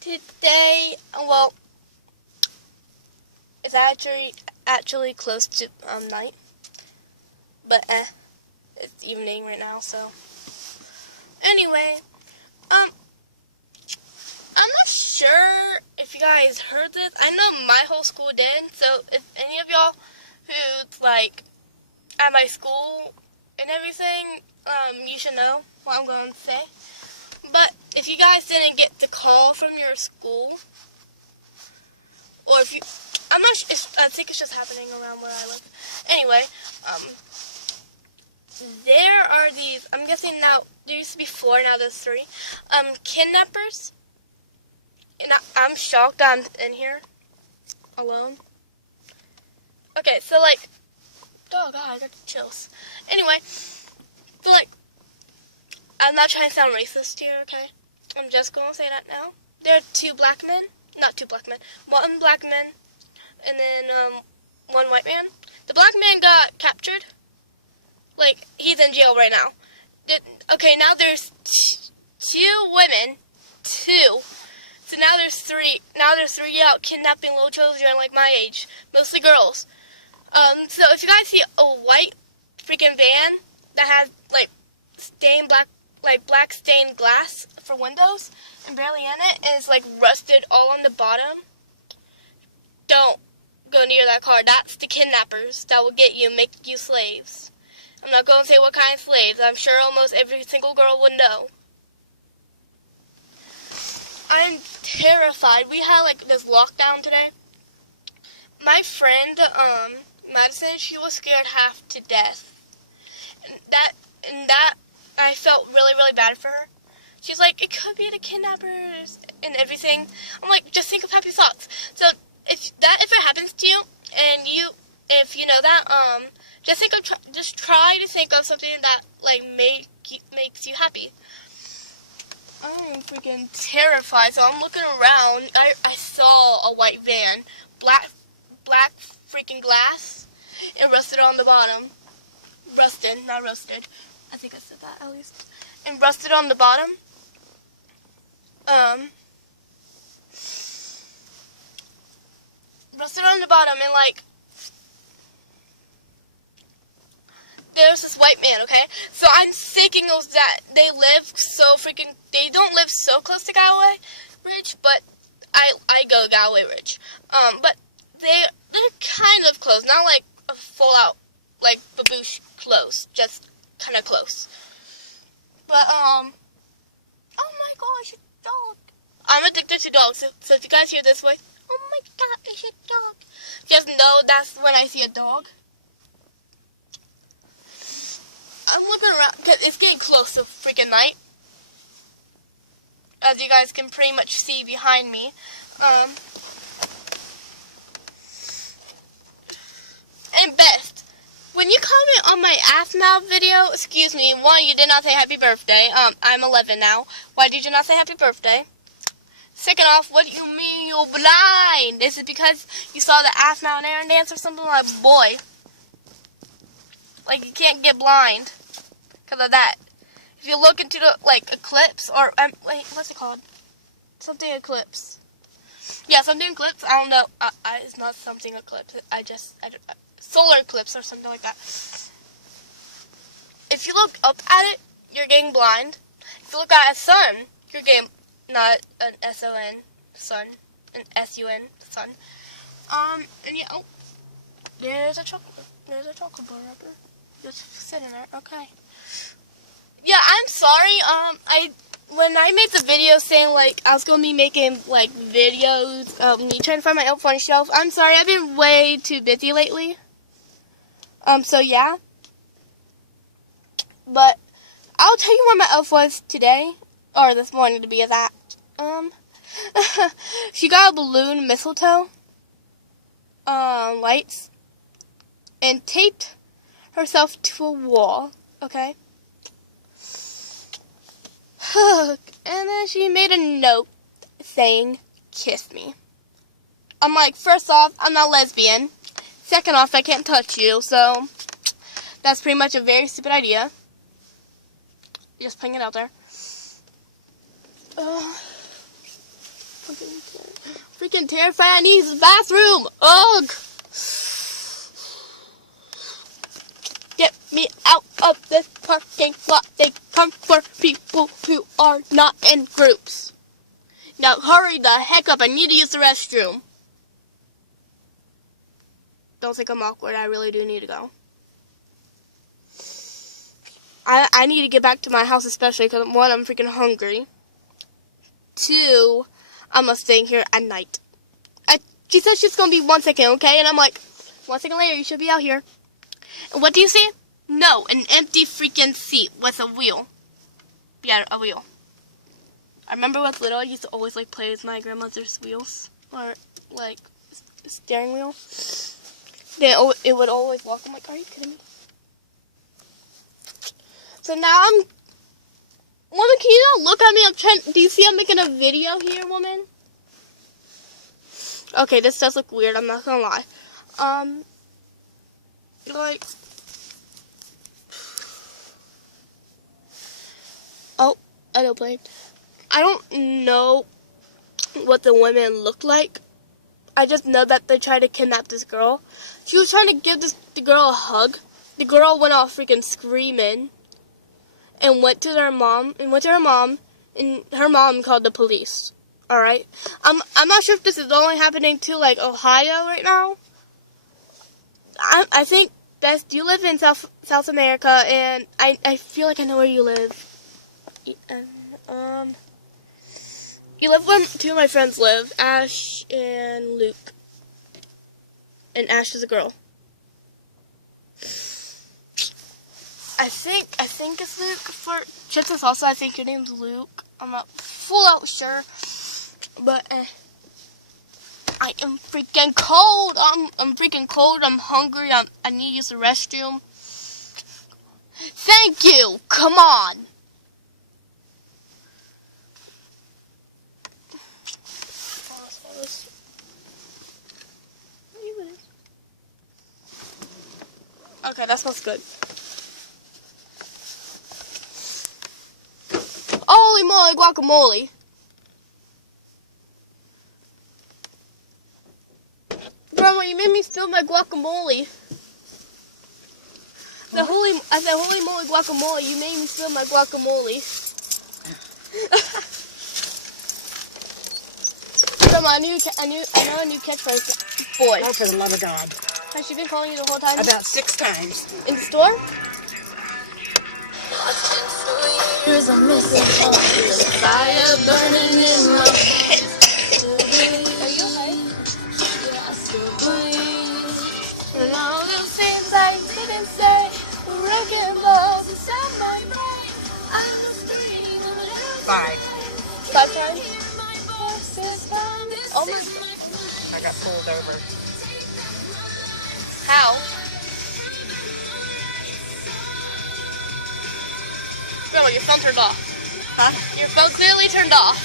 Today, well, it's actually close to night, but it's evening right now. So anyway, I'm not sure if you guys heard this. I know my whole school did. So if any of y'all who's like at my school and everything, you should know what I'm going to say. But if you guys didn't get the call from your school, or if you, I'm not sure, I think it's just happening around where I live. Anyway, there are these, I'm guessing now, there used to be 4, now there's 3, kidnappers. And I'm shocked that I'm in here alone. Okay, so like, oh god, I got the chills. Anyway, so like, I'm not trying to sound racist here, okay? I'm just going to say that now. There are 2 black men. Not 2 black men. 1 black man and then 1 white man. The black man got captured. Like, he's in jail right now. Okay, now there's 2 women. 2. So now there's 3. Now there's 3 out kidnapping little children like my age. Mostly girls. So if you guys see a white freaking van that has like black stained glass for windows and barely in it, and it's like rusted all on the bottom, don't go near that car. That's the kidnappers that will get you, make you slaves. I'm not going to say what kind of slaves. I'm sure almost every single girl would know. I'm terrified. We had like this lockdown today. My friend, Madison, she was scared half to death. And that I felt really, really bad for her. She's like, it could be the kidnappers and everything. I'm like, just think of happy thoughts. So if it happens to you, and if you know that, just try to think of something that like makes you happy. I'm freaking terrified. So I'm looking around. I saw a white van, black freaking glass, and rusted on the bottom. Rusted, not roasted. I think I said that at least. And rusted on the bottom. Rusted on the bottom, and like, there's this white man, okay? So I'm thinking that they don't live so close to Galway Ridge, but I go Galway Ridge. But they're kind of close, not like a full out, like baboosh close, just kind of close. But, oh my gosh, a dog. I'm addicted to dogs, so if you guys hear this voice, oh my god, it's a dog. Just know that's when I see a dog. I'm looking around, because it's getting close to freaking night. As you guys can pretty much see behind me. And best, when you comment on my AFMAL video, excuse me, 1, you did not say happy birthday. I'm 11 now. Why did you not say happy birthday? Second off, what do you mean you're blind? This is because you saw the AFMAL and Aaron dance or something like, boy. Like, you can't get blind because of that. If you look into the, like, eclipse, or, wait, what's it called? Something eclipse. Yeah, something eclipse, I don't know. It's not something eclipse. Solar eclipse or something like that. If you look up at it, you're getting blind. If you look at a sun, you're getting, not an S-O-N, sun, an S-U-N, sun. And yeah, oh, there's a chocolate bar wrapper. Just sitting there, okay. Yeah, I'm sorry, when I made the video saying, like, I was going to be making, like, videos of me trying to find my elf on a shelf, I'm sorry, I've been way too busy lately. So yeah. But I'll tell you where my elf was today, or this morning to be exact. She got a balloon mistletoe, lights, and taped herself to a wall, okay? And then she made a note saying, kiss me. I'm like, first off, I'm not lesbian. Second off, I can't touch you, so that's pretty much a very stupid idea. Just putting it out there. Freaking terrified. I need the bathroom. Ugh. Get me out of this parking lot. They come for people who are not in groups. Now hurry the heck up. I need to use the restroom. Don't think I'm awkward. I really do need to go. I need to get back to my house, especially because, one, I'm freaking hungry. Two, I'm not staying here at night. She said she's going to be 1 second, okay? And I'm like, 1 second later, you should be out here. And what do you see? No, an empty freaking seat with a wheel. Yeah, a wheel. I remember when I was little, I used to always like play with my grandmother's wheels. Or like steering wheel. Then it would always walk. I'm like, are you kidding me? So now woman, can you not look at me? Do you see I'm making a video here, woman? Okay, this does look weird, I'm not gonna lie. Like, oh, I don't play. I don't know what the women look like. I just know that they tried to kidnap this girl. She was trying to give the girl a hug. The girl went off freaking screaming and went to her mom, and her mom called the police. All right. I'm not sure if this is only happening to like Ohio right now. I think that you live in South America, and I feel like I know where you live. You live where two of my friends live, Ash and Luke. And Ash is a girl. I think it's Luke. For Chips is also, I think your name's Luke. I'm not full out sure, but I am freaking cold. I'm freaking cold. I'm hungry. I need to use the restroom. Thank you. Come on. Okay, that smells good. Holy moly, guacamole. Grandma, you made me spill my guacamole. I said, holy moly, guacamole. You made me spill my guacamole. Grandma, I know a new catchphrase. Boy. Oh, for the love of God. Has she been calling you the whole time? About 6 times. In the store? Years I'm missing fire burning in my face. Are you okay? Yeah, I still breathe. And all those things I didn't say, broken balls inside my brain. I'm a scream of a 5. 5 times? Oh my. I got pulled over. How? Grandma, your phone turned off. Huh? Your phone clearly turned off.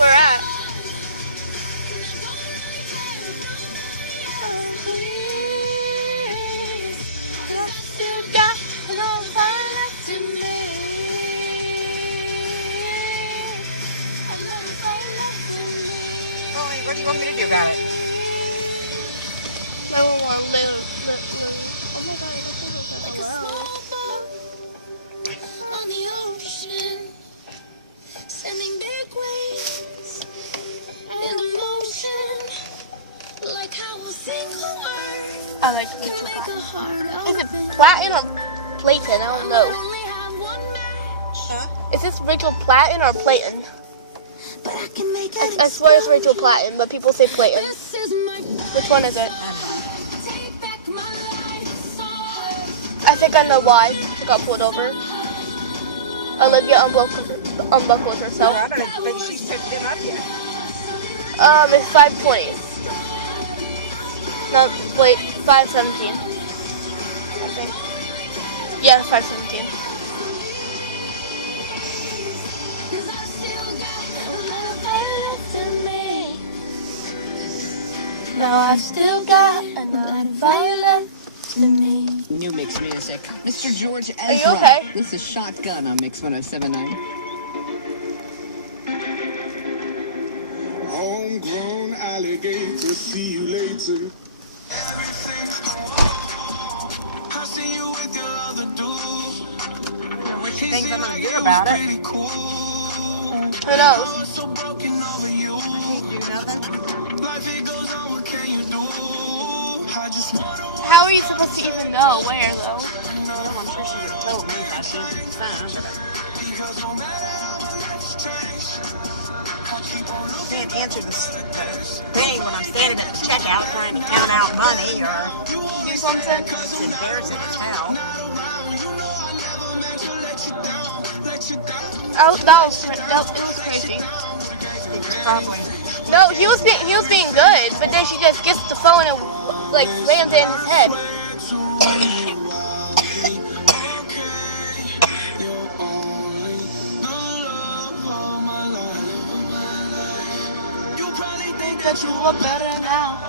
Where at? Molly, what do you want me to do about it? Level 1, later. Like a small boat on the ocean, sending big waves and emotion, like how a single word I like to can make a heart Is it open. platin or platin? I don't know. Only have one match, Huh? Is this Rachel Platin or Platin? but I can make it. I swear it's Rachel Platin, but people say Platin. This is my Which one is it? take back my life. I think I know why she got pulled over. Olivia unbuckled herself. I don't think she's picked him up yet. It's 5:20. No, wait, 5:17. I think. Yeah, 5:17. Now I've still got another fire left destiny. New mix music. Mr. George Ezra. Are you okay? This is Shotgun on Mix 107.9. Homegrown alligator, see you later. What you think I'm gonna do about it? Who knows? Can't do nothing. How are you supposed to even know where, though? Well, I'm sure she would have told me if I answered the phone. I can't answer the thing when I'm standing at the checkout trying to count out money or Do something? it's embarrassing as hell. Oh, that was crazy. Probably. No, he was being good, but then she just gets the phone and like slams it in his head. That you are better now.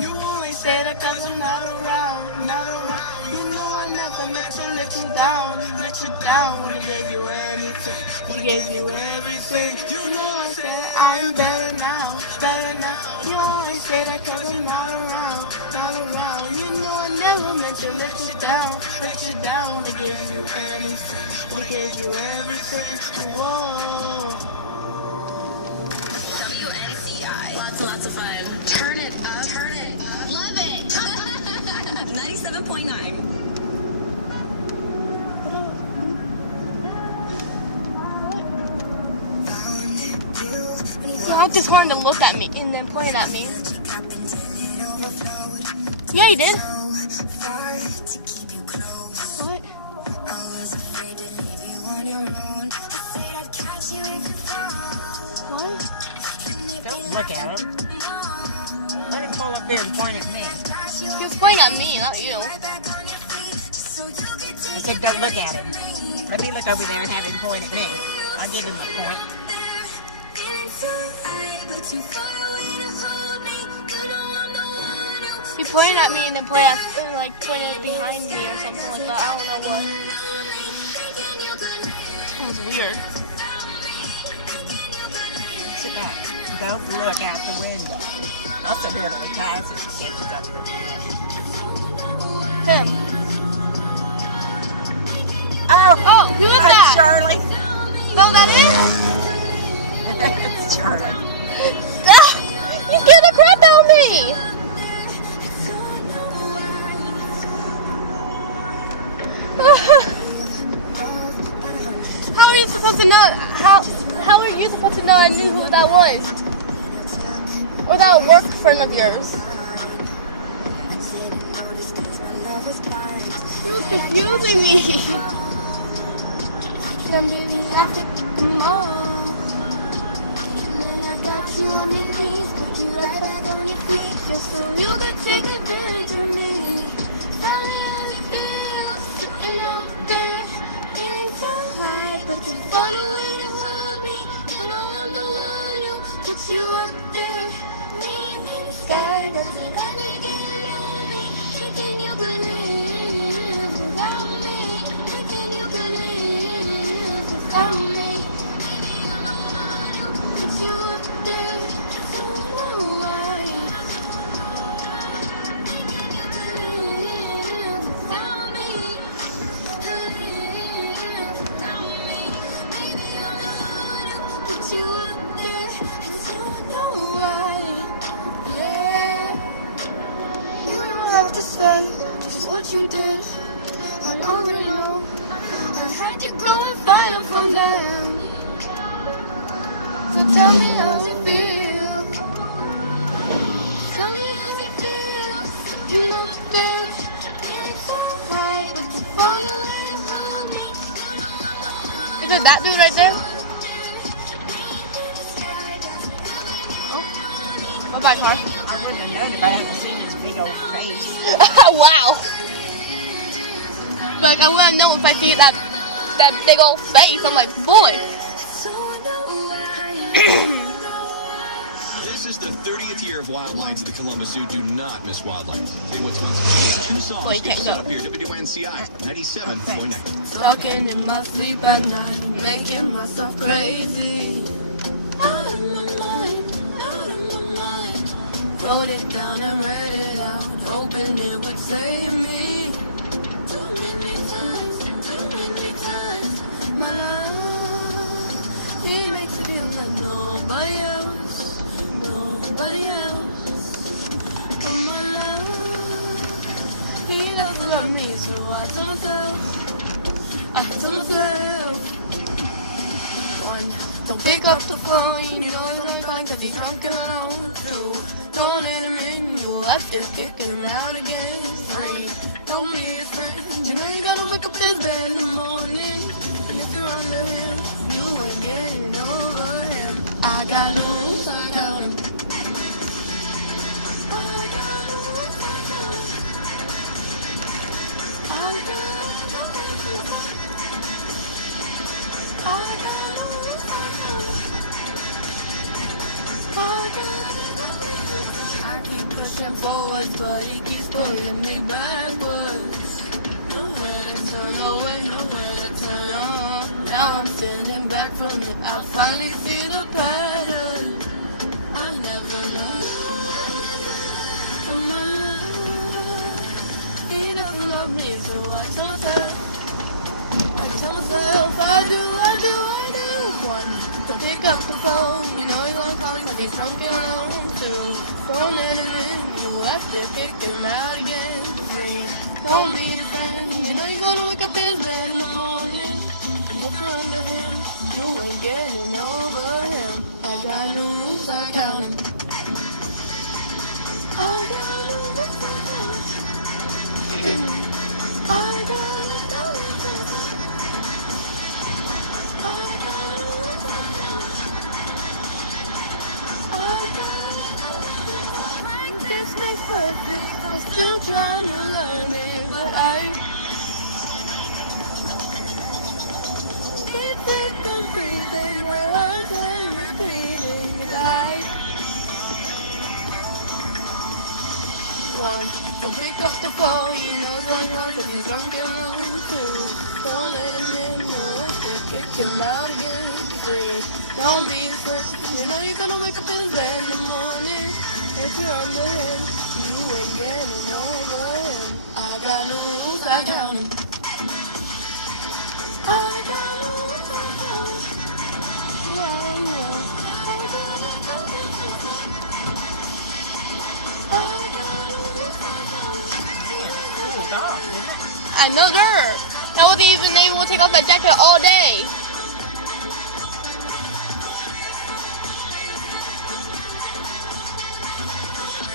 You always say that 'cause I'm not around. You know I never let you down. When I gave you everything. You know I said I'm better now. You always say that 'cause I'm not around. You know I never meant to let you down. When I gave you everything. Whoa. WNCI. Lots and lots of fun. Turn it up. Love it. 97.9. He honked his horn to look at me and then point at me. Yeah, he did. What? What? Don't look at him. Let him pull up here and point at me. He was pointing at me, not you. I said don't look at him. Let me look over there and have him point at me. I'll give him the point. He pointed at me and then pointed behind me or something like that. I don't know what. That was weird. Sit back. Don't look out the window. I'll sit here till he ties it and catches up with me. Him. Oh, Who was that's that? Charlie. Oh, that is? That's Charlie. You scared the crap out of me! How are you supposed to know? How are you supposed to know I knew who that was? Or that a work friend of yours? He was confusing me. I'm really laughing. Come on. You on your knees, put you right back on your feet, just so you could take advantage of me. I really feel sitting on there, getting so high, but you found a way to hold me, and I'm the one who put you up there. Being in the sky doesn't ever get on me. Thinking you could live without me. Thinking you could live without me. Baby, I'm the one who put you up there. You did, I already know. I had to go and find them from them. So tell me how you feel. Tell me how you feel. Sitting on the stairs, getting so high, but you fall away to hold me. Is it that dude right there? Oh. Bye-bye, car. I wouldn't have known if I hadn't seen his big old face. Wow. Like, I wouldn't know if I see that big old face. I'm like, boy. This is the 30th year of Wildlife at the Columbus Zoo. Do not miss Wildlife. In what's once two songs Boy, get can't set go. up here. WNCI 97.9. Talking in my sleep at night, making myself crazy. Out of my mind, out of my mind. Wrote it down and read it out, hoping it would save me. Too many times. My love, it makes me feel like nobody else, nobody else. But my love, he doesn't love me, so I tell myself, one, don't pick up the phone, you know he's not fine 'cause he's drunk and alone. Two, don't let him in, you'll have to kick him out again. Three, don't be his friend, you know you gotta wake up in his bed in the morning. And if you're under him, you ain't getting over him. I got news, I got him. I keep pushing forwards, but he keeps pulling me backwards. Nowhere to turn away, nowhere to turn on. Now I'm standing back from it. I finally see the pattern. I never learned from my love. He doesn't love me, so I tell myself, I do. One, don't pick up the phone, you know he's on call 'cause he's drunk and alone. Two, don't let him in, you have to kick him out again. Three, don't be his friend, you know you're gonna wake up in his bed in the morning. And if you're under him, you ain't getting over him. I got news, I got him. I got news, I got him. I got practice makes perfect, I'm still trying to learn it, but I it's it from breathing, rehearsing, repeating, one, don't pick up the phone, you know it's on call 'cause he's drunk and alone. Two, don't let him in, you have to kick him out again. Three, don't be afraid, you know you're gonna wake up in his bed in the morning. If you're under him, you ain't getting over him. I got news, I got him. I got news, I got him. I know her. I wasn't even able to take off my jacket all day.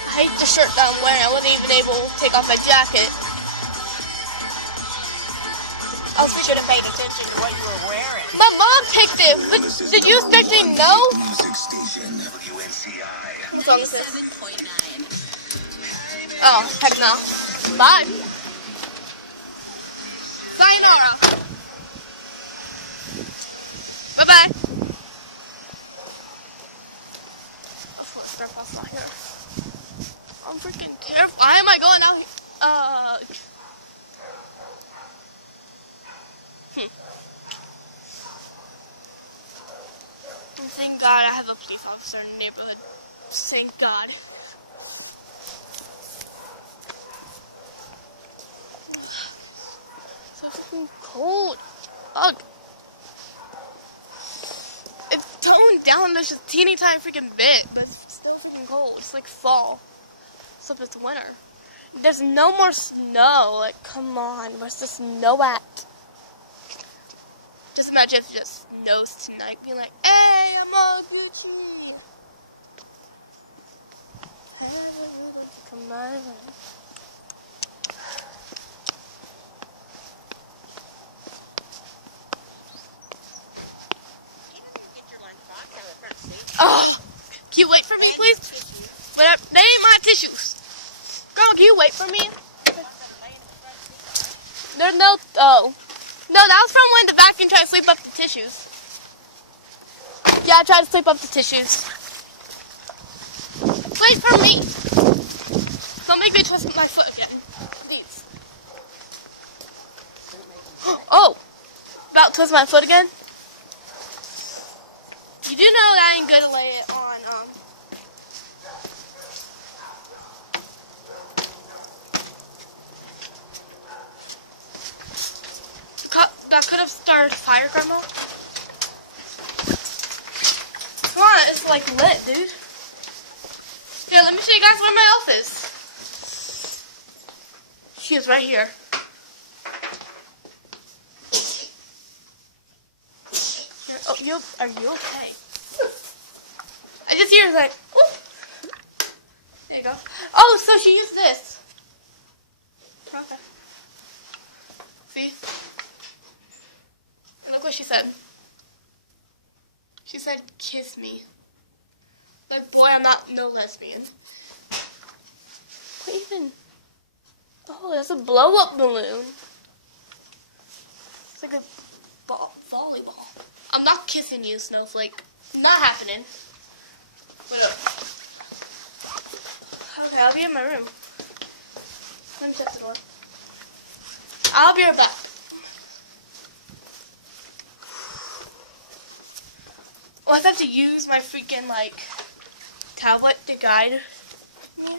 I hate the shirt that I'm wearing. I wasn't even able to take off my jacket. Oh, you should have paid attention to what you were wearing. My mom picked it, but did you especially know? Music station WNCI. What song is this? 7.9. Oh, heck no. Bye. Sayonara. Bye-bye. Of course, Grandpa's not here. I'm freaking terrified. Why am I going out here? Thank God I have a police officer in the neighborhood. Thank God. So freaking cold. Ugh. It's toned down just a teeny tiny freaking bit, but it's still freaking cold. It's like fall. Except it's winter. There's no more snow. Like, come on. Where's the snow at? Just imagine if it just snows tonight. Being like, hey, I'm on a good tree. Hey, come on. Oh, can you wait for me, please? Whatever. They ain't my tissues. Girl, can you wait for me? There's no. Oh, no, that was from when the vacuum tried to sweep up the tissues. Yeah, I tried to sweep up the tissues. Wait for me. Don't make me twist my foot again. Please. Oh! About to twist my foot again? You do know that I ain't good to lay it on, that could have started a fire, Grandma. Come on, it's like lit, dude. Here, let me show you guys where my elf is. She is right here. Are you okay? I just hear like, ooh. There you go. Oh, so she used this. Okay. See? And look what she said. She said, kiss me. Like, boy, I'm not no lesbian. What even? Oh, that's a blow-up balloon. It's like a volleyball. I'm not kissing you, Snowflake. Not happening. What up? Okay, I'll be in my room. Let me shut the door. I'll be right back. Well, I have to use my freaking, like, tablet to guide me.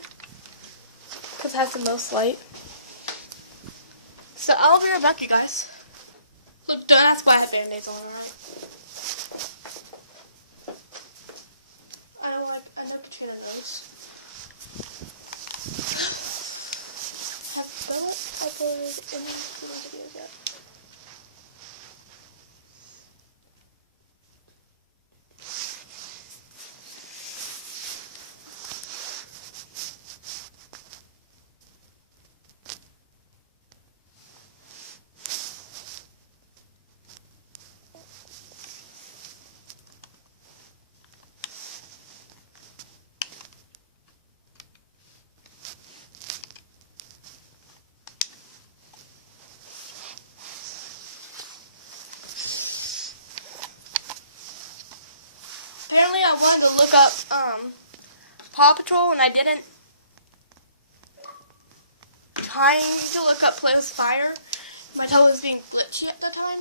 Because it has the most light. So I'll be right back, you guys. Look, don't ask why I have band-aids on, alright? I know Katrina knows. Have I uploaded any videos yet? Apparently I wanted to look up Paw Patrol and I didn't. Trying to look up Play with Fire. My television was being glitchy at the time.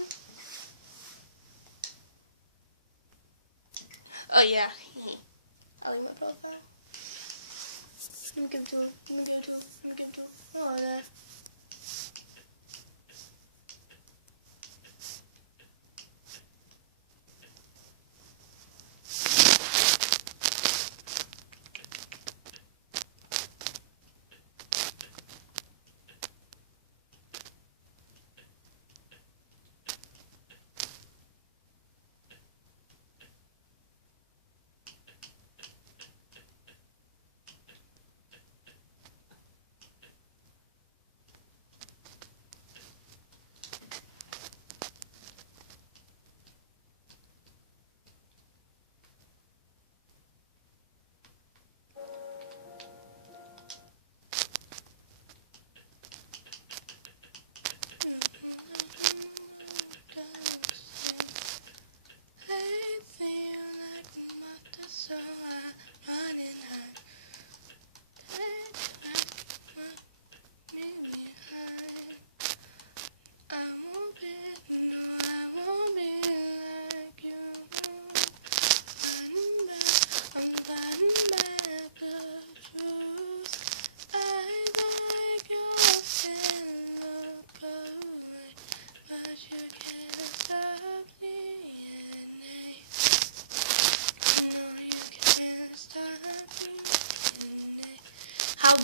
Oh yeah. I'll leave my phone fire. Let me give it to him. Let me give it to him. Let me give it to him. Oh, there.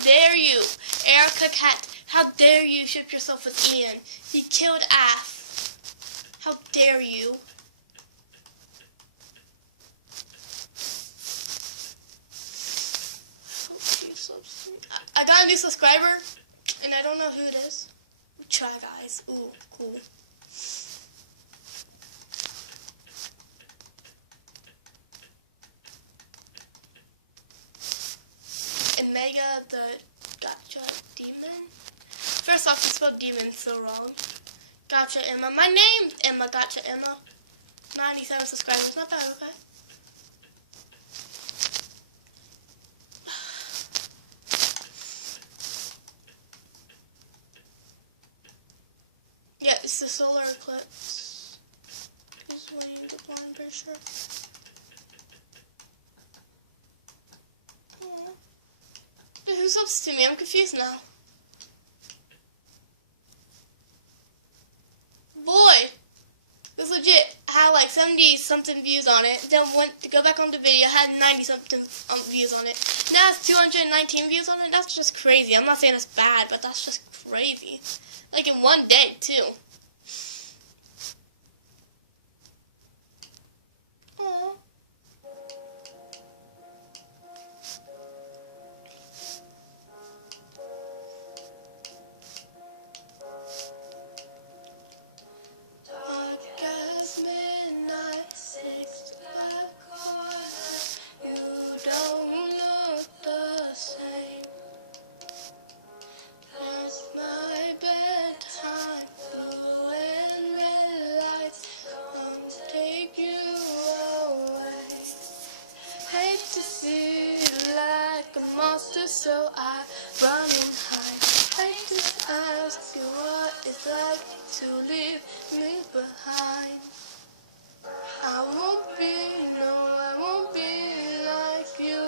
Dare you, Erica Cat? How dare you ship yourself with Ian? He killed Ass. How dare you? I got a new subscriber, and I don't know who it is. Try Guys. Ooh, cool. Mega the Gotcha Demon. First off, you spelled demon so wrong. Gotcha Emma. My name's Emma. Gotcha Emma. 97 subscribers. Not bad, okay? the solar eclipse is when you get born, I'm pretty sure. Aw. Dude, who subs to me? I'm confused now. Boy! This legit had like 70 something views on it. Then went to go back on the video, had 90 something views on it. Now it's 219 views on it. That's just crazy. I'm not saying it's bad, but that's just crazy. Like in one day too. Aww. So I run and hide. I just ask you what it's like to leave me behind. I won't be like you.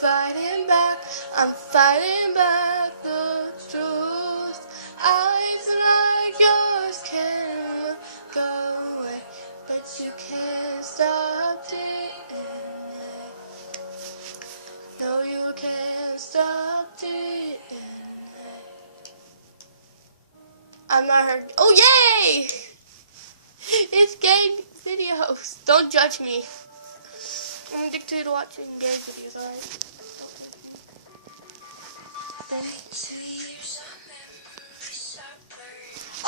Fighting back, I'm fighting back the truth. Eyes like yours can go away, but you can't stop it. No, you can't stop it. I'm not heard. Oh, yay! It's gay videos. Don't judge me. I'm addicted to watching gay videos, alright?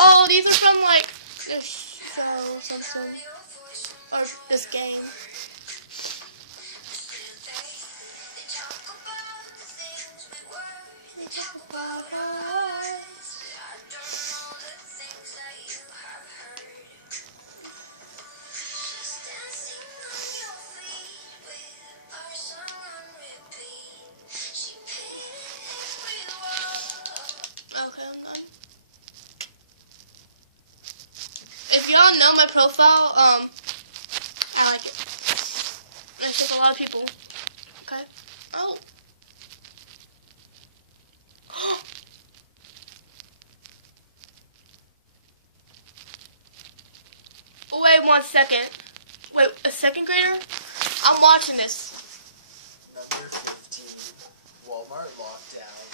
Oh, these are from like this show or something. Or this game. If y'all know my profile, I like it. It's just a lot of people. Okay. Oh. Wait 1 second. Wait, a second grader? I'm watching this. Number 15, Walmart lockdown.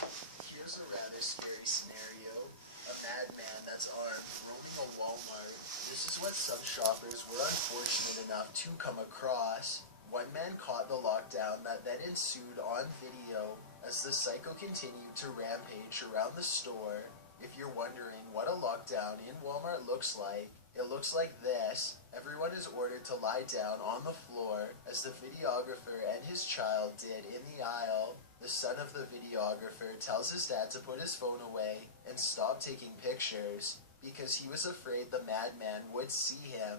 Here's a rather scary scenario. A madman that's armed roaming a Walmart. This is what some shoppers were unfortunate enough to come across. One man caught the lockdown that then ensued on video as the psycho continued to rampage around the store. If you're wondering what a lockdown in Walmart looks like, it looks like this. Everyone is ordered to lie down on the floor as the videographer and his child did in the aisle. The son of the videographer tells his dad to put his phone away and stop taking pictures because he was afraid the madman would see him.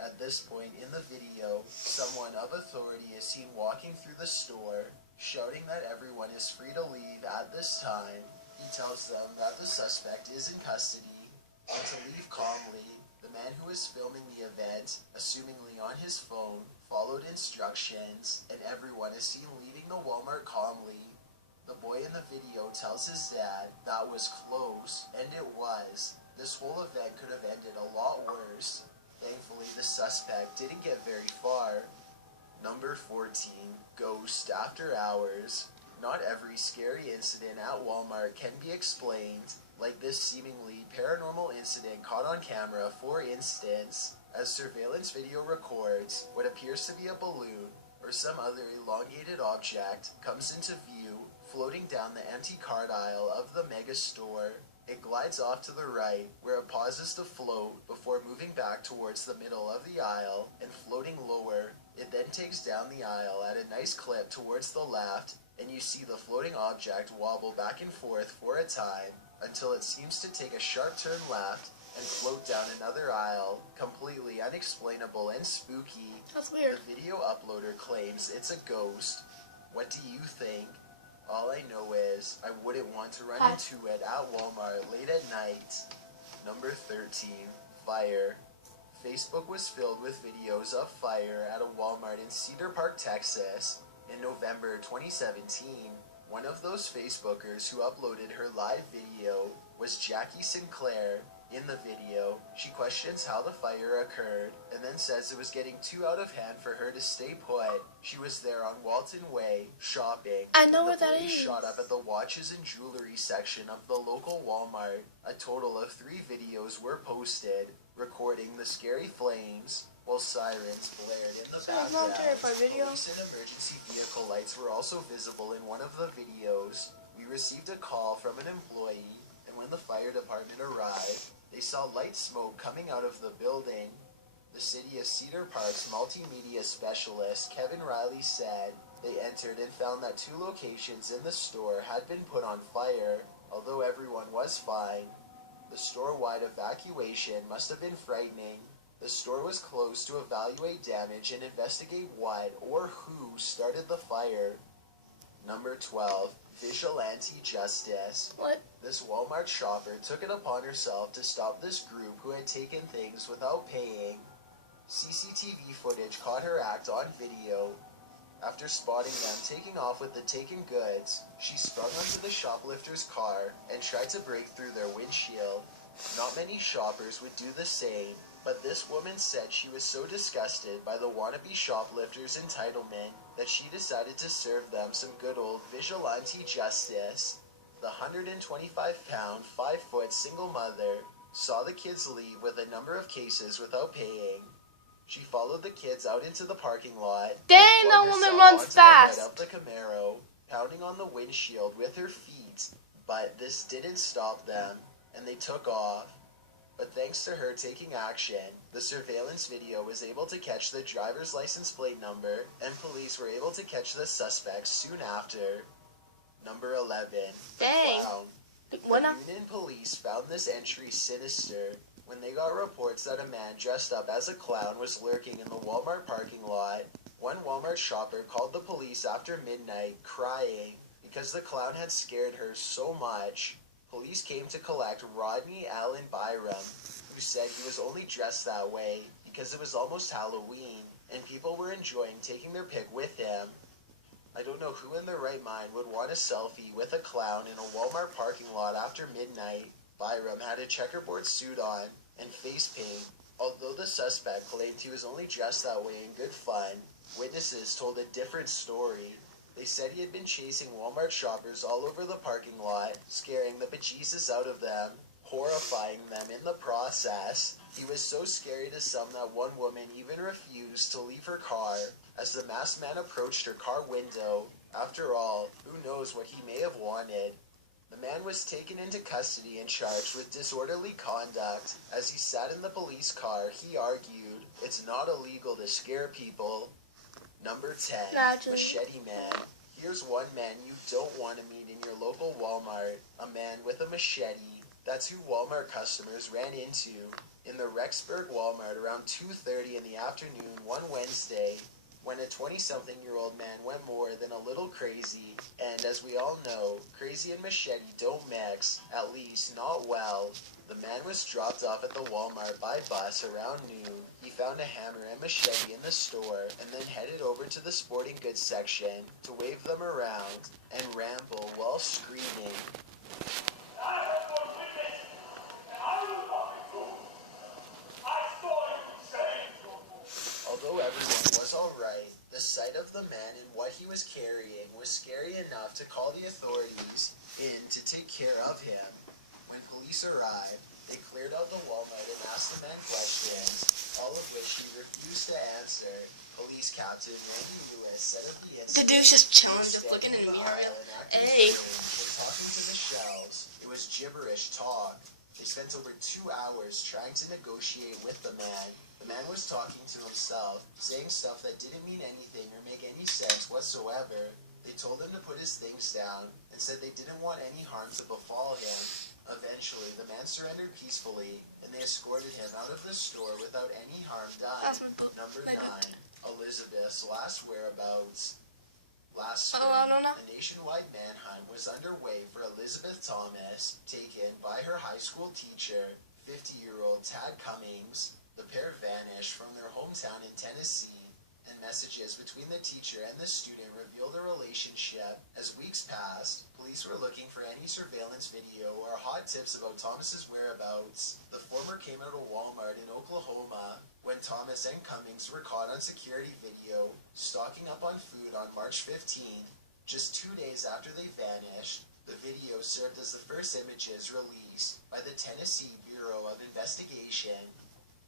At this point in the video, someone of authority is seen walking through the store, shouting that everyone is free to leave at this time. He tells them that the suspect is in custody and to leave calmly. The man who is filming the event, assumingly on his phone, followed instructions, and everyone is seen leaving the Walmart calmly. The boy in the video tells his dad that was close, and it was. This whole event could have ended a lot worse. Thankfully, the suspect didn't get very far. Number 14, Ghost After Hours. Not every scary incident at Walmart can be explained, like this seemingly paranormal incident caught on camera, for instance, as surveillance video records what appears to be a balloon or some other elongated object comes into view floating down the empty cart aisle of the mega store. It glides off to the right, where it pauses to float before moving back towards the middle of the aisle and floating lower. It then takes down the aisle at a nice clip towards the left, and you see the floating object wobble back and forth for a time until it seems to take a sharp turn left and float down another aisle, completely unexplainable and spooky. That's weird. The video uploader claims it's a ghost. What do you think? All I know is I wouldn't want to run into it at Walmart late at night. Number 13, fire. Facebook was filled with videos of fire at a Walmart in Cedar Park, Texas. In November 2017, one of those Facebookers who uploaded her live video was Jackie Sinclair. In the video, she questions how the fire occurred and then says it was getting too out of hand for her to stay put. She was there on Walton Way, shopping. I know when where the that police is. shot up at the watches and jewelry section of the local Walmart. A total of 3 videos were posted, recording the scary flames, while sirens blared in the So it's not background. terrified video. Police and emergency vehicle lights were also visible in one of the videos. We received a call from an employee, and when the fire department arrived, they saw light smoke coming out of the building. The City of Cedar Park's multimedia specialist, Kevin Riley, said they entered and found that 2 locations in the store had been put on fire, although everyone was fine. The store-wide evacuation must have been frightening. The store was closed to evaluate damage and investigate what or who started the fire. Number 12, vigilante justice. What? This Walmart shopper took it upon herself to stop this group who had taken things without paying. CCTV footage caught her act on video. After spotting them taking off with the taken goods, she sprung onto the shoplifter's car and tried to break through their windshield. Not many shoppers would do the same, but this woman said she was so disgusted by the wannabe shoplifters' entitlement that she decided to serve them some good old vigilante justice. The 125-pound, 5-foot single mother saw the kids leave with a number of cases without paying. She followed the kids out into the parking lot. Dang, and that flung woman herself runs onto fast. the hood of the Camaro, pounding on the windshield with her feet. But this didn't stop them, and they took off. But thanks to her taking action, the surveillance video was able to catch the driver's license plate number, and police were able to catch the suspects soon after. Number 11. Dang. Clown. What now? Union police found this entry sinister when they got reports that a man dressed up as a clown was lurking in the Walmart parking lot. One Walmart shopper called the police after midnight, crying because the clown had scared her so much. Police came to collect Rodney Allen Byram, who said he was only dressed that way because it was almost Halloween, and people were enjoying taking their pic with him. I don't know who in their right mind would want a selfie with a clown in a Walmart parking lot after midnight. Byram had a checkerboard suit on and face paint. Although the suspect claimed he was only dressed that way in good fun, witnesses told a different story. They said he had been chasing Walmart shoppers all over the parking lot, scaring the bejesus out of them, horrifying them in the process. He was so scary to some that one woman even refused to leave her car as the masked man approached her car window. After all, who knows what he may have wanted. The man was taken into custody and charged with disorderly conduct. As he sat in the police car, he argued, "It's not illegal to scare people." Number 10, Naturally. Machete Man. Here's one man you don't want to meet in your local Walmart. A man with a machete. That's who Walmart customers ran into in the Rexburg Walmart around 2:30 in the afternoon one Wednesday, when a 20-something-year-old man went more than a little crazy. And as we all know, crazy and machete don't mix, at least not well. The man was dropped off at the Walmart by bus around noon. He found a hammer and machete in the store and then headed over to the sporting goods section to wave them around and ramble while screaming. Although everyone was alright, the sight of the man and what he was carrying was scary enough to call the authorities in to take care of him. When police arrived, they cleared out the Walmart and asked the man questions, all of which he refused to answer. Police Captain Randy Lewis said of the incident, dude's just chilling, just standing looking in the the mirror. aisle and acting Hey. strange and talking to the shelves. It was gibberish talk. They spent over 2 hours trying to negotiate with the man. The man was talking to himself, saying stuff that didn't mean anything or make any sense whatsoever. They told him to put his things down and said they didn't want any harm to befall him. Eventually, the man surrendered peacefully, and they escorted him out of the store without any harm That's done. my book. Number My 9, book. Elizabeth's last whereabouts. Last spring, Oh, I don't know. a nationwide manhunt was underway for Elizabeth Thomas, taken by her high school teacher, 50-year-old Tad Cummings. The pair vanished from their hometown in Tennessee, and messages between the teacher and the student revealed a relationship. As weeks passed, police were looking for any surveillance video or hot tips about Thomas's whereabouts. The former came out of Walmart in Oklahoma when Thomas and Cummings were caught on security video stocking up on food on March 15th, just 2 days after they vanished. The video served as the first images released by the Tennessee Bureau of Investigation.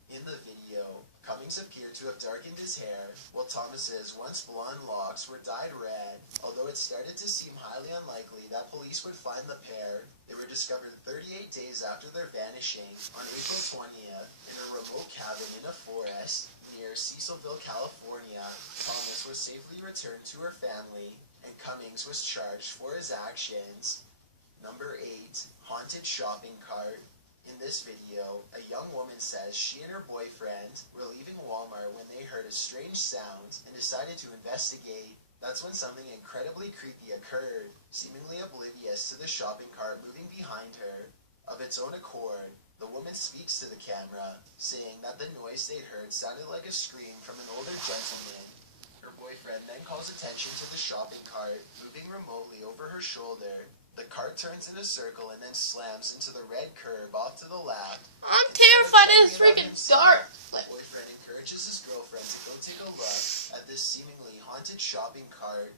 In the video, Cummings appeared to have darkened his hair, while Thomas's once blonde locks were dyed red. Although it started to seem highly unlikely that police would find the pair, they were discovered 38 days after their vanishing on April 20th in a remote cabin in a forest near Cecilville, California. Thomas was safely returned to her family, and Cummings was charged for his actions. Number 8. Haunted shopping cart. In this video, a young woman says she and her boyfriend were leaving Walmart when they heard a strange sound and decided to investigate. That's when something incredibly creepy occurred, seemingly oblivious to the shopping cart moving behind her. Of its own accord, the woman speaks to the camera, saying that the noise they'd heard sounded like a scream from an older gentleman. Her boyfriend then calls attention to the shopping cart, moving remotely over her shoulder. The cart turns in a circle and then slams into the red curb off to the left. I'm terrified it's freaking dark. The boyfriend encourages his girlfriend to go take a look at this seemingly haunted shopping cart.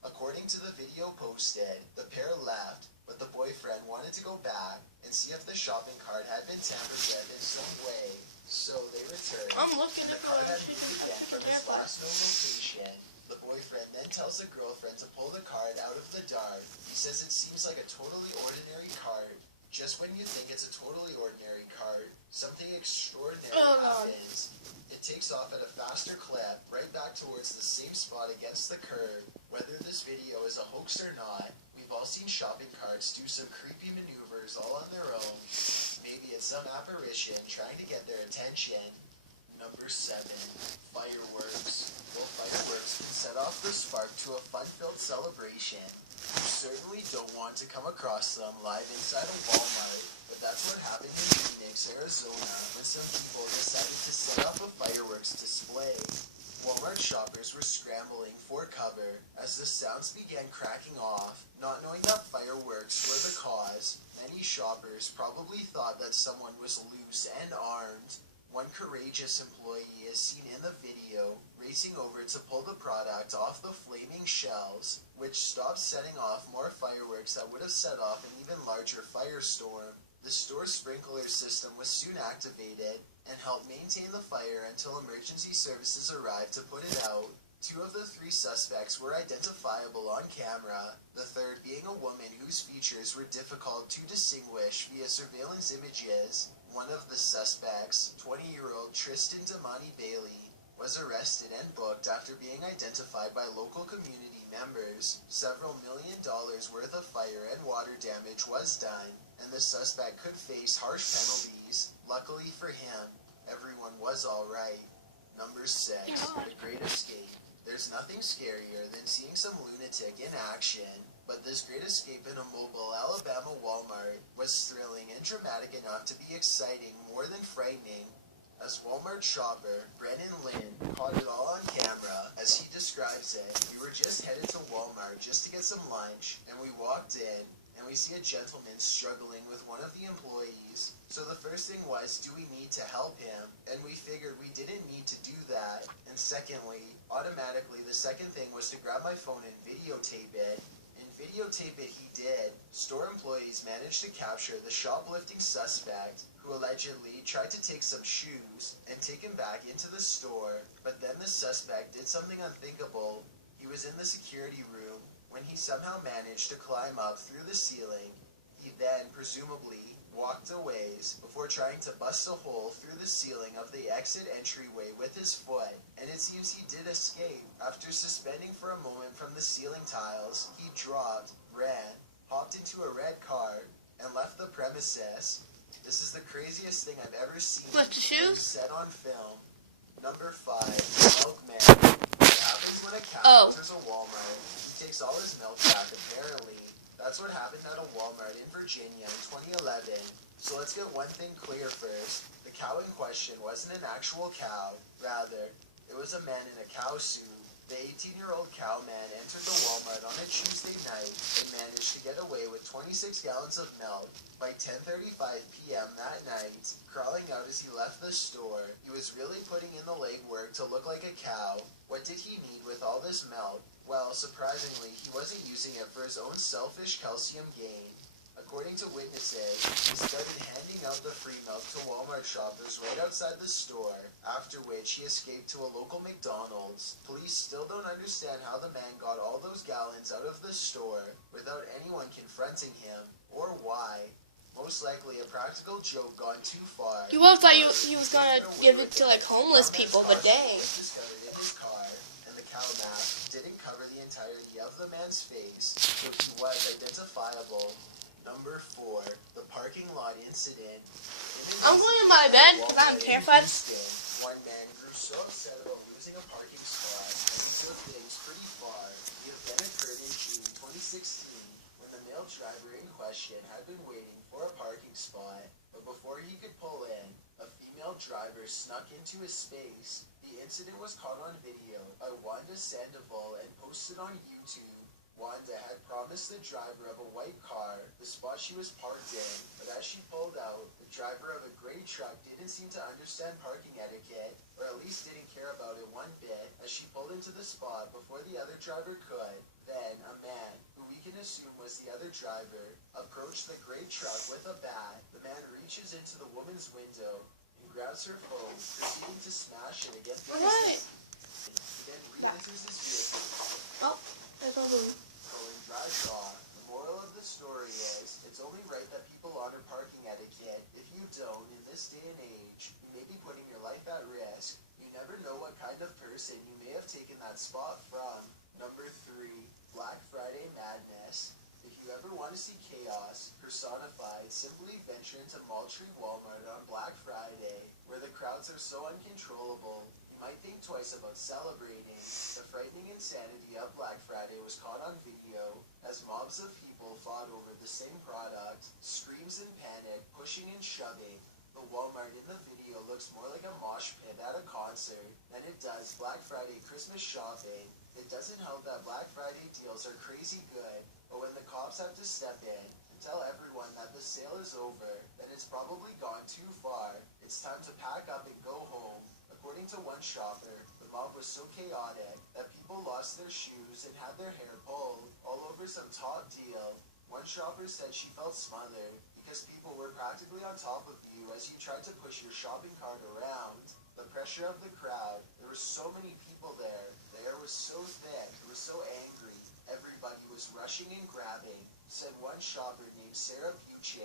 According to the video posted, the pair left, but the boyfriend wanted to go back and see if the shopping cart had been tampered with in some way. So they returned. I'm looking and at the cart her. had moved again from its last known location. The boyfriend then tells the girlfriend to pull the cart out of the dark. He says it seems like a totally ordinary cart. Just when you think it's a totally ordinary cart, something extraordinary happens. It takes off at a faster clip, right back towards the same spot against the curb. Whether this video is a hoax or not, we've all seen shopping carts do some creepy maneuvers all on their own. Maybe it's some apparition trying to get their attention. Number 7. Fireworks. Well, fireworks can set off the spark to a fun-filled celebration. You certainly don't want to come across them live inside a Walmart, but that's what happened in Phoenix, Arizona, when some people decided to set up a fireworks display. Walmart shoppers were scrambling for cover as the sounds began cracking off. Not knowing that fireworks were the cause, many shoppers probably thought that someone was loose and armed. One courageous employee is seen in the video racing over to pull the product off the flaming shells, which stopped setting off more fireworks that would have set off an even larger firestorm. The store's sprinkler system was soon activated and helped maintain the fire until emergency services arrived to put it out. 2 of the 3 suspects were identifiable on camera, the third being a woman whose features were difficult to distinguish via surveillance images. One of the suspects, 20-year-old Tristan Damani Bailey, was arrested and booked after being identified by local community members. Several $1 million worth of fire and water damage was done, and the suspect could face harsh penalties. Luckily for him, everyone was alright. Number 6. The Great Escape. There's nothing scarier than seeing some lunatic in action, but this great escape in a Mobile, Alabama Walmart was thrilling and dramatic enough to be exciting more than frightening. As Walmart shopper Brennan Lynn caught it all on camera, as he describes it, we were just headed to Walmart just to get some lunch, and we walked in, and we see a gentleman struggling with one of the employees. So the first thing was, do we need to help him? And we figured we didn't need to do that. And secondly, automatically the second thing was to grab my phone and videotape it. And videotape it he did. Store employees managed to capture the shoplifting suspect, who allegedly tried to take some shoes and take him back into the store. But then the suspect did something unthinkable. He was in the security room when he somehow managed to climb up through the ceiling. He then, presumably, walked a ways before trying to bust a hole through the ceiling of the exit entryway with his foot, and it seems he did escape. After suspending for a moment from the ceiling tiles, he dropped, ran, hopped into a red car, and left the premises. This is the craziest thing I've ever seen. With the shoes? Set on film. Number 5, Milkman. What happens when a cow enters a Walmart? He takes all his milk back, apparently. That's what happened at a Walmart in Virginia in 2011. So let's get one thing clear first. The cow in question wasn't an actual cow. Rather, it was a man in a cow suit. The 18-year-old cowman entered the Walmart on a Tuesday night and managed to get away with 26 gallons of milk. By 10:35 p.m. that night, crawling out as he left the store, he was really putting in the legwork to look like a cow. What did he need with all this milk? Well, surprisingly, he wasn't using it for his own selfish calcium gain. According to witnesses, he started handing out the free milk to Walmart shoppers right outside the store, after which he escaped to a local McDonald's. Police still don't understand how the man got all those gallons out of the store without anyone confronting him, or why. Most likely a practical joke gone too far. You would have thought he was gonna give it to like homeless people, but dang. Discovered in his car, and the cow mask didn't cover the entirety of the man's face, so he was identifiable. Number 4, the parking lot incident. I'm going to my bed because I'm terrified. One man grew so upset about losing a parking spot that he took things pretty far. The event occurred in June 2016 when the male driver in question had been waiting for a parking spot, but before he could pull in, a female driver snuck into his space. The incident was caught on video by Wanda Sandoval and posted on YouTube. Wanda had promised the driver of a white car the spot she was parked in, but as she pulled out, the driver of a gray truck didn't seem to understand parking etiquette, or at least didn't care about it one bit, as she pulled into the spot before the other driver could. Then, a man, who we can assume was the other driver, approached the gray truck with a bat. The man reaches into the woman's window and grabs her phone, proceeding to smash it against the Alright. He then re-enters his vehicle. Oh, I probably. And drives off. The moral of the story is, it's only right that people honor parking etiquette. If you don't, in this day and age, you may be putting your life at risk. You never know what kind of person you may have taken that spot from. Number 3, Black Friday madness. If you ever want to see chaos personified, simply venture into Moultrie Walmart on Black Friday, where the crowds are so uncontrollable. Might think twice about celebrating. The frightening insanity of Black Friday was caught on video as mobs of people fought over the same product, screams and panic, pushing and shoving. The Walmart in the video looks more like a mosh pit at a concert than it does Black Friday Christmas shopping. It doesn't help that Black Friday deals are crazy good, but when the cops have to step in and tell everyone that the sale is over, then it's probably gone too far. It's time to pack up and go home. According to one shopper, the mob was so chaotic that people lost their shoes and had their hair pulled, all over some top deal. One shopper said she felt smothered because people were practically on top of you as you tried to push your shopping cart around. The pressure of the crowd, there were so many people there. The air was so thick, it was so angry. Everybody was rushing and grabbing, said one shopper named Sarah Buche.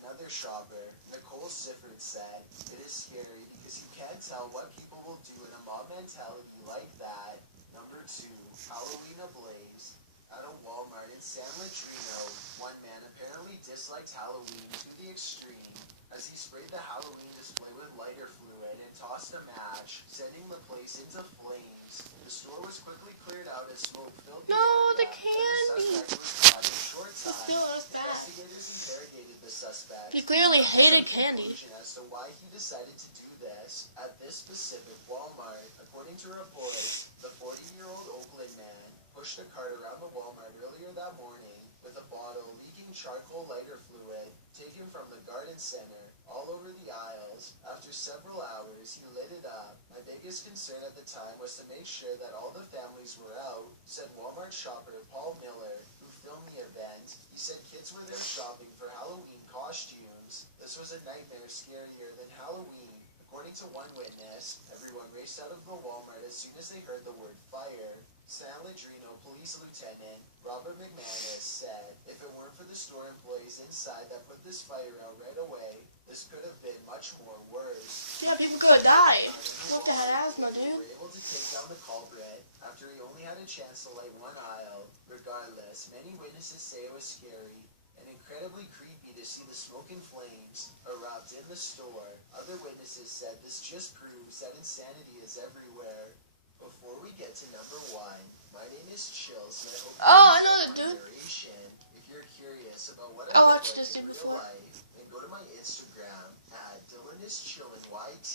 Another shopper, Nicole Sifford, said, "It is scary because you can't tell what people will do in a mob mentality like that." Number 2, Halloween ablaze. At a Walmart in San Leandro, one man apparently disliked Halloween to the extreme as he sprayed the Halloween display with lighter fluid and tossed a match, sending the place into flames. The store was quickly cleared out as smoke filled the No, area. the candy. The suspect was caught in a short It time. still is bad. Investigators interrogated the suspect. He clearly But hated there's no candy. conclusion as to why he decided to do this at this specific Walmart. According to reports, the 40-year-old Oakland man pushed a cart around the Walmart earlier that morning with a bottle leaking charcoal lighter fluid taken from the garden center all over the aisles. After several hours, he lit it up. My biggest concern at the time was to make sure that all the families were out, said Walmart shopper Paul Miller, who filmed the event. He said kids were there shopping for Halloween costumes. This was a nightmare scarier than Halloween. According to one witness, everyone raced out of the Walmart as soon as they heard the word fire. San Leandro Police Lieutenant Robert McManus said, "If it weren't for the store employees inside that put this fire out right away, this could have been much more worse." Yeah, people could have died. What the hell, asthma, They were dude? able to take down the culprit after he only had a chance to light one aisle. Regardless, many witnesses say it was scary and incredibly creepy to see the smoke and flames erupt in the store. Other witnesses said this just proves that insanity is everywhere. Before we get to number 1, my name is Chills, and I hope Oh, I you know enjoy the dude. my narration. If you're curious about what I I look watched like this in dude real before. life, then go to my Instagram at DylanIsChillinYT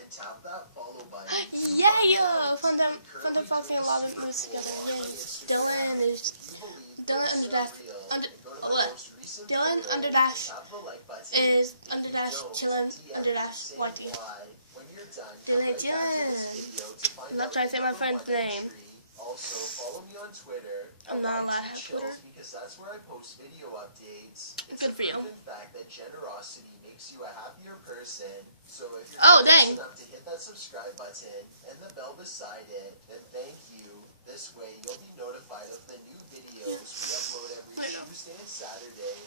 and tap that follow button. Yeah, from the Foxy and Lava News together. Yeah, Dylan is Dylan under dash Dylan under dash is under dash chillin under dash YT. Dylan chillin. I'm not trying to say my friend's name. Also, follow me on Twitter. I'm not allowed to have Chills Twitter. because that's where I post video updates. It's Good a for you. proven fact that generosity makes you a happier person. So if you're Oh, generous dang. enough to hit that subscribe button and the bell beside it, then thank you. This way you'll be notified of the new videos we upload every Tuesday and Saturday.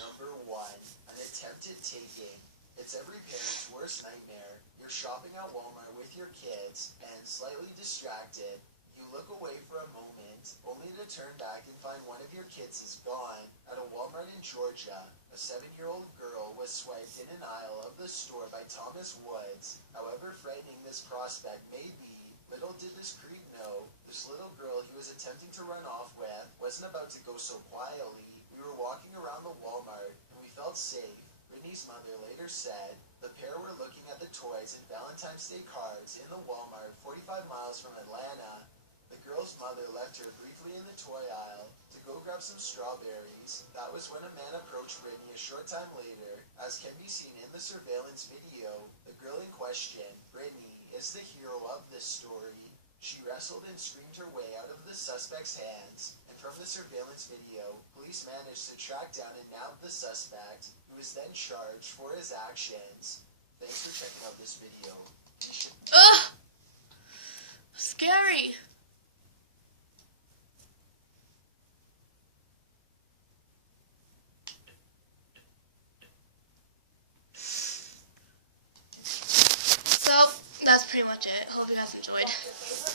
Number 1, an attempted taking. It's every parent's worst nightmare. You're shopping at Walmart with your kids and slightly distracted. You look away for a moment, only to turn back and find one of your kids is gone. At a Walmart in Georgia, a 7-year-old girl was swiped in an aisle of the store by Thomas Woods. However frightening this prospect may be, little did this creep know, this little girl he was attempting to run off with wasn't about to go so quietly. We were walking around the Walmart, and we felt safe. Brittany's mother later said, the pair were looking at the toys and Valentine's Day cards in the Walmart 45 miles from Atlanta. The girl's mother left her briefly in the toy aisle to go grab some strawberries. That was when a man approached Brittany a short time later. As can be seen in the surveillance video, the girl in question, Brittany, is the hero of this story. She wrestled and screamed her way out of the suspect's hands, and from the surveillance video, police managed to track down and nab the suspect, who was then charged for his actions. Thanks for checking out this video. Ugh! Scary. So, that's pretty much it. Hope you guys enjoyed.